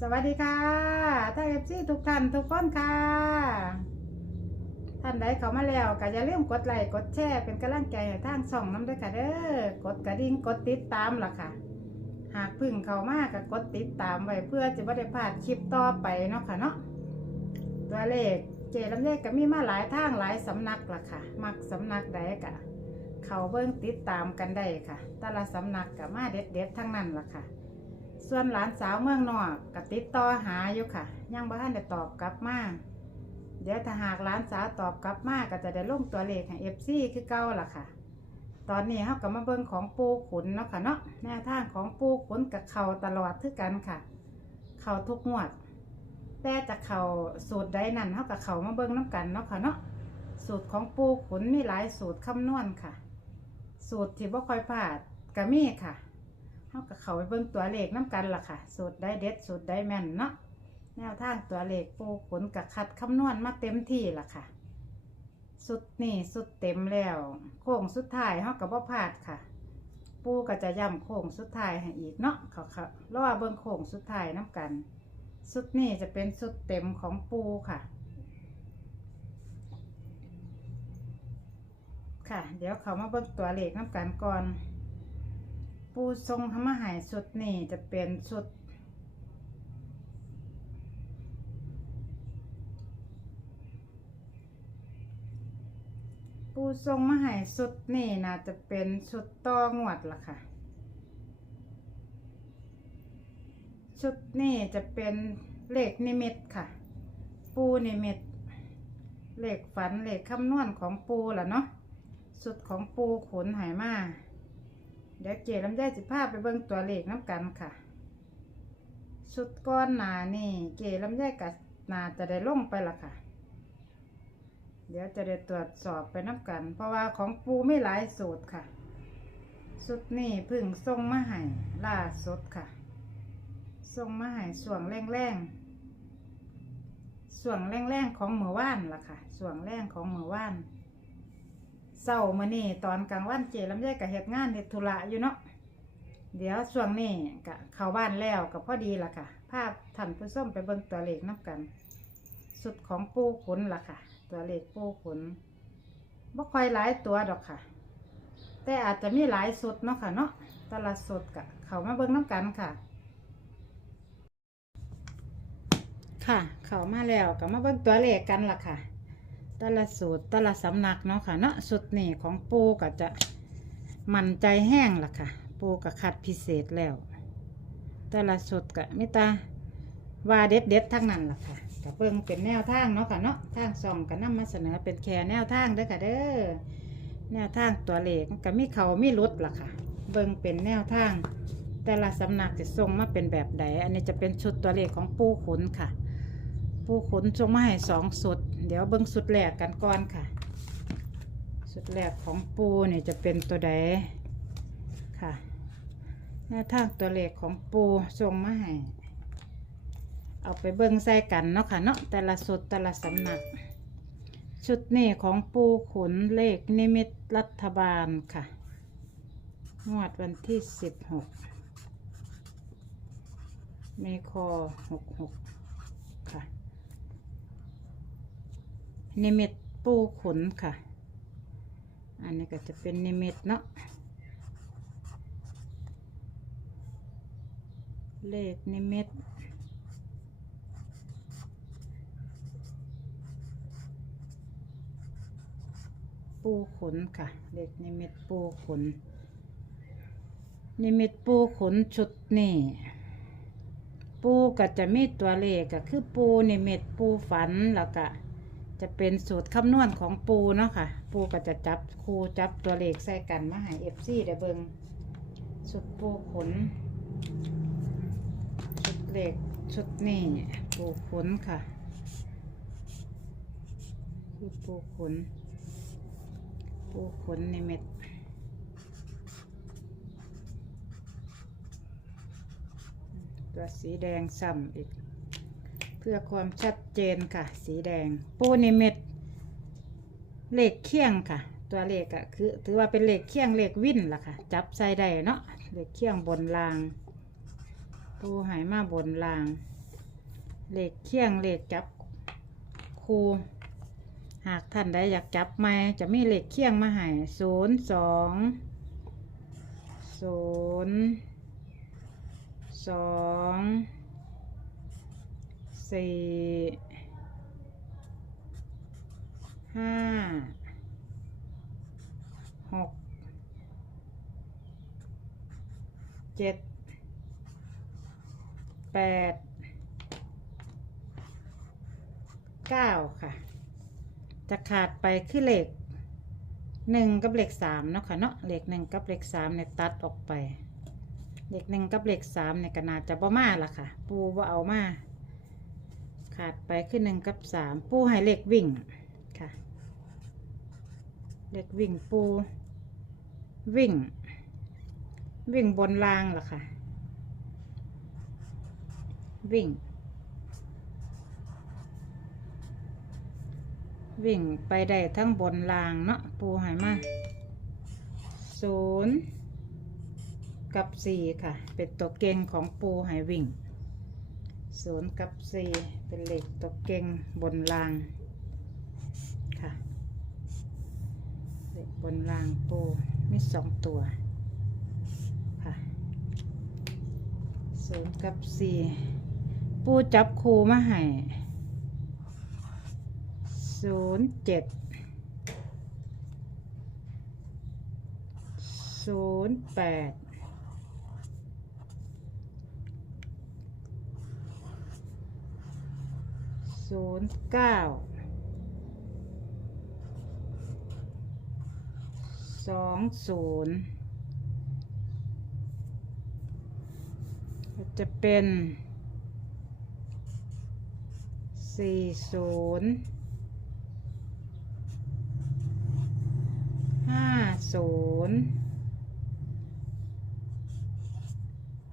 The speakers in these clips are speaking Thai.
สวัสดีค่ะท่านเอฟซีทุกท่านทุกคนค่ะ ท่านใดเขามาแล้วก็อย่าลืมกดไลค์กดแชร์เป็นกำลังใจให้ทางช่องน้ำด้วยค่ะเด้อกดกระดิ่งกดติดตามล่ะค่ะ หากพึ่งเขามากก็กดติดตามไว้เพื่อจะไม่ได้พลาดคลิปต่อไปเนาะค่ะเนาะตัวเลขเจลำเยก็มีมาหลายทางหลายสำนักล่ะค่ะ มักสำนักใดกะเขาเบิ่งติดตามกันได้ค่ะ แต่ละสำนักกับมาเด็ดๆทั้งนั้นล่ะค่ะ ส่วนหลานสาวเมืองนอกก็ติดต่อหาอยู่ค่ะ ยังบ่ทันได้ตอบกลับมาเดี๋ยวถ้าหากหลานสาวตอบกลับมาก็จะได้ลงตัวเลขให้เอฟซีคือเก่าล่ะค่ะ ตอนนี้เขาก็มาเบิ่งของปูขุนเนาะค่ะเนาะแนวทางของปูขุนกับเข่าตลอดคือกันค่ะ เข่าทุกงวด แต่จะเข่าสูตรใดนั่นเขากับเข่ามาเบิ่งน้กันเนาะค่ะเนาะสูตรของปูขุนมีหลายสูตรคำนวณค่ะ สูตรที่บ่ค่อยพลาดก็มีค่ะ เขากับเขาไปเบิ่งตัวเลขน้กันล่ะค่ะสูตรได้เด็ดสูตรได้แม่นเนาะแนวทางตัวเลขปูขนกับคัดคำนวณมาเต็มที่ล่ะค่ะ สุดนี่สุดเต็มแล้ว โค้งสุดท้ายเฮากับบ่าพลาดค่ะ ปูก็จะย้ำโค้งสุดท้ายให้อีกเนาะเขาค่ะรอเบิ่งโค้งสุดท้ายน้กัน สุดนี่จะเป็นสุดเต็มของปูค่ะค่ะ เดี๋ยวเขามาเบิ่งตัวเลขน้กันก่อน ปูทรงทำมาหายสุดนี่จะเป็นสุด ปูทรงมาหายสุดนี่น่าจะเป็นสุดต่องวดละค่ะชุดนี่จะเป็นเลขนิมิตค่ะ ปูนิมิตเลขฝันเลขคำนวณของปูล่ะเนาะสุดของปูขนหายมา เดี๋ยวเจลำไยสิภาไปเบิ่งตัวเลขน้ำกันค่ะชุดก้อนหนานี่เจลำไยกับนาจะได้ลงไปละค่ะ เดี๋ยวจะได้ตรวจสอบไปน้ำกัน เพราะว่าของปูไม่หลายสูตรค่ะ สุดนี่พึ่งส่งมาให้ล่าสุดค่ะส่งมาให้ส่วงแรงๆส่วงแรงๆของเมือว่านล่ะค่ะส่วงแรงของเมือว่าน เศร้ามื้อนี้ตอนกลางวันเจลำไยกับเฮ็ดงานเฮ็ดธุระอยู่เนาะเดี๋ยวส่วงนี้ก็เข้าบ้านแล้วก็พอดีล่ะค่ะ ภาพท่านผู้ชมไปเบิ่งตัวเลขนับกัน สุดของปูขนล่ะค่ะ ตัวเลขปูขนบ่ค่อยหลายตัวดอกค่ะ แต่อาจจะมีหลายสุดเนาะค่ะเนาะแต่ละสุดก็เข้ามาเบิ่งน้ำกันค่ะ ค่ะ เข้ามาแล้วก็มาเบิ่งตัวเลขกันล่ะค่ะ แต่ละสูตรแต่ละสำนักเนาะค่ะเนาะสุดนี่ของปูก็จะมั่นใจแห้งล่ะค่ะ ปูก็คัดพิเศษแล้ว แต่ละสุดก็มิตาว่าเด็ดเด็ดทั้งนั้นล่ะค่ะก็เบิ่งเป็นแนวทางเนาะค่ะเนาะทางส่องก็นำมาเสนอเป็นแค่แนวทางเด้อค่ะเด้อแนวทางตัวเลขก็มีเขามีรุดล่ะค่ะ เบิ่งเป็นแนวทาง แต่ละสำนักจะส่งมาเป็นแบบใดอันนี้จะเป็นชุดตัวเลขของปูขุนค่ะ ปูขุนส่งมาให้สองสุด เดี๋ยวเบิ้งสุดแรกกันก่อนค่ะ สุดแรกของปูเนี่ยจะเป็นตัวใดค่ะหน้าทางตัวเลขของปูส่งมาให้เอาไปเบิ้งใส่กันเนาะค่ะเนาะแต่ละสุดแต่ละสำนัก ชุดนี้ของปูขุนเลขนิมิตรัฐบาลค่ะงวดวันที่สิบหกเมคอหกหกค่ะ นิมิตปูขนค่ะ อันนี้ก็จะเป็นนิมิตเนาะเลขนิมิตปูขนค่ะ เลขนิมิตปูขน นิมิตปูขนชุดนี่ปูก็จะมีตัวเลขก็คือปูนิมิตปูฝันแล้วก็ จะเป็นสูตรคำนวณของปูเนาะค่ะ ปูก็จะจับคูจับตัวเลขใส่กันมาห้เอฟซีได้เบิงชุดปูขนชุดเลขชุดนี่ปูขนค่ะคือปูขนปูขนในิมิตตัวสีแดงซ้ำอีก พื่อความชัดเจนค่ะ สีแดง ปูนิมิตเลขเคียงค่ะ ตัวเลขอะคือ ถือว่าเป็นเลขเคียงเลขวิ่นล่ะค่ะ จับใส่ได้เนาะเลขเคียงบนราง ปูหายมาบนราง เลขเคียงเลขจับครูหากท่านใดอยากจับไหมจะมีเลขเคียงมาให้ศูนย์สองศูนย์สอง สี่ห้าหกเจ็ดแปดเก้าค่ะ จะขาดไปคือเหลขหนึ่งกับเหลขสามเนาะค่ะเนาะเหลขหนึ่งกับเหลขสามเนี่ยตัดออกไปเหลขหนึ่งกับเหลขสามเนี่ยก็น่าจะบ่มาละค่ะ ปูบ่เอามา ไปคือหนึ่งกับสามปูให้เลขวิ่งค่ะ เลขวิ่งปูวิ่ง วิ่งบนรางล่ะค่ะ วิ่ง วิ่งไปได้ทั้งบนรางเนาะปูหายมาศูนย์กับสี่ค่ะ เป็นตัวเก่งของปูหายวิ่ง ศูนย์กับสี่เป็นเหล็กตัวเก่งบนรางค่ะเหล็กบนรางปูมีสองตัวค่ะศูนย์กับสี่ปูจับคูมาให้ศูนย์เจ็ดศูนย์แปด ศูนย์เก้าสองศูนย์จะเป็นสี่ศูนย์ห้าศูนย์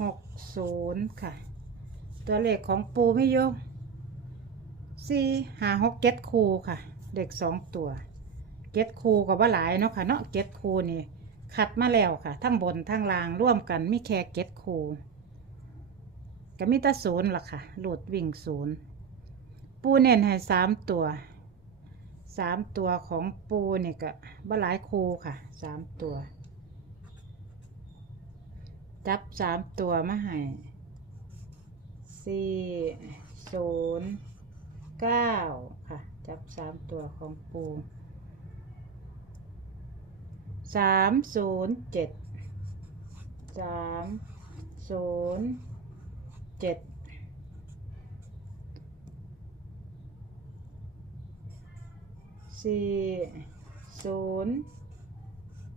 หกศูนย์ค่ะ ตัวเลขของปูไม่เยอะ สี่ห้าหกเก็ดคูค่ะ เด็กสองตัว เก็ดคูกับว่าหลายเนาะค่ะเนาะเก็ดคูนี่คัดมาแล้วค่ะ ทั้งบนทั้งล่างร่วมกันมีแค่เก็ดคูก็มีแตาศูนย์ล่ะค่ะ หลุดวิ่งศูนย์ ปูเน้นให้สามตัว สามตัวของปูเนี่ยก็บ่หลายคูค่ะ สามตัว จับสามตัวมาให้สี่ศูนย์ เก้าค่ะ จับสามตัวของปูสามศูนย์เจ็ดสามศูนย์เจ็ดสี่ศูนย์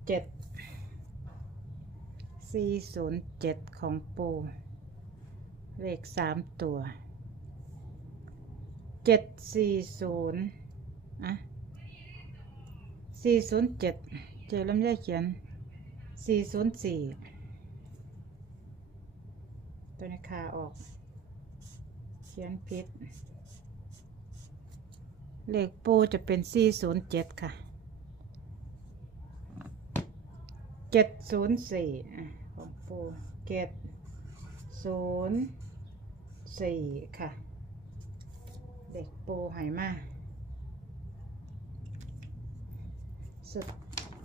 เจ็ดสี่ศูนย์เจ็ดของปูเลขสามตัว เจ็ดสี่ศูนย์อะสี่ศูนย์เจ็ดเจอลำไยเขียนสี่ศูนย์สี่ตัวนี้คาออก เขียนผิด เลขปูจะเป็น407ค่ะ704อ่ของปูเกตศูนย์สี่ค่ะ เด็กปูหายมาสุด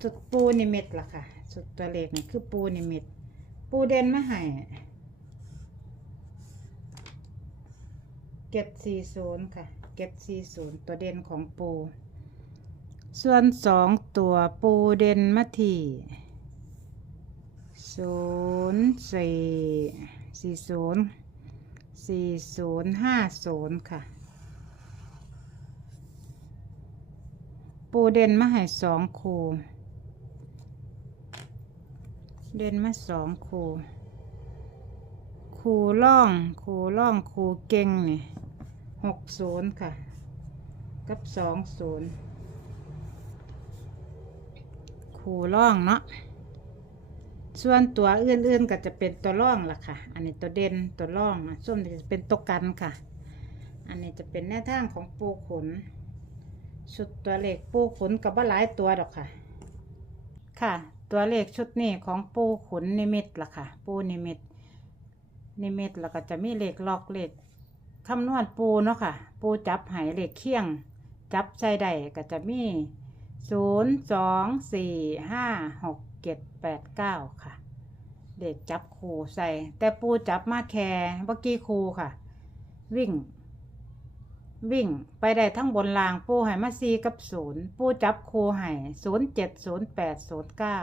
สุดปูนิมิตล่ะค่ะ สุดตัวเลขนี่คือปูนิมิต ปูเด่นมาหายเก็ดสี่ศูนย์ค่ะ เก็ดสี่ศูนย์ตัวเด่นของปู ส่วนสองตัวปูเด่นมาทีศูนย์สี่สี่ศูนย์สี่ศูนย์ห้าศูนย์ค่ะ ปูเด่นมาให้สองคูเด่นมาสองคูคูล่องคูล่องคูเก่งนี่หกศูนย์ค่ะ กับสองศูนย์คูล่องเนาะส่วนตัวอื่นๆก็จะเป็นตัวร่องล่ะค่ะ อันนี้ตัวเด่นตัวร่องส่วนจะเป็นตัวกันค่ะ อันนี้จะเป็นแนวทางของปูขน ชุดตัวเลขปูขุนกับว่าหลายตัวดอกค่ะ ค่ะ ตัวเลขชุดนี้ของปูขุนนิมิตล่ะค่ะ ปูนิมิต นิมิตแล้วก็จะมีเลขล็อกเลขคำนวณปูเนาะค่ะ ปูจับไหเลขเคียง จับใส่ได้ก็จะมีศูนย์สองสี่ห้าหกเจ็ดแปดเก้าค่ะ เด็กจับคูใส่ แต่ปูจับมาแค่เมื่อกี้คูค่ะ วิ่ง วิ่งไปได้ทั้งบนรางปูให้มาซีกับศูนย์ปูจับคูให้ศูนย์เจ็ดศูนย์แปดศูนย์เก้า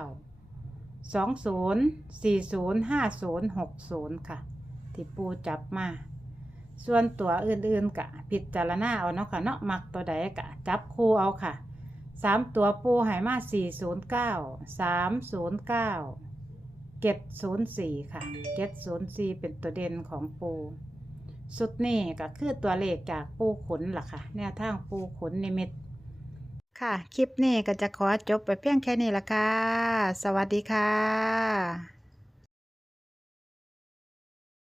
สองศูนย์สี่ศูนย์ห้าศูนย์หกศูนย์ค่ะ ที่ปูจับมา ส่วนตัวอื่นๆกะพิจารณาเอาเนาะค่ะเนาะมักตัวใดกะ จับคู่เอาค่ะสามตัวปูใหมาสี่ศูนย์เก้าสามศูนย์เก้าเจ็ดศูนย์สี่ค่ะเจ็ดศูนย์สี่เป็นตัวเด่นของปู สุดนี่ก็คือตัวเลขจากปูขนล่ะค่ะ แนวทางปูขนนิมิต ค่ะ คลิปนี้ก็จะขอจบไปเพียงแค่นี้ละค่ะ สวัสดีค่ะ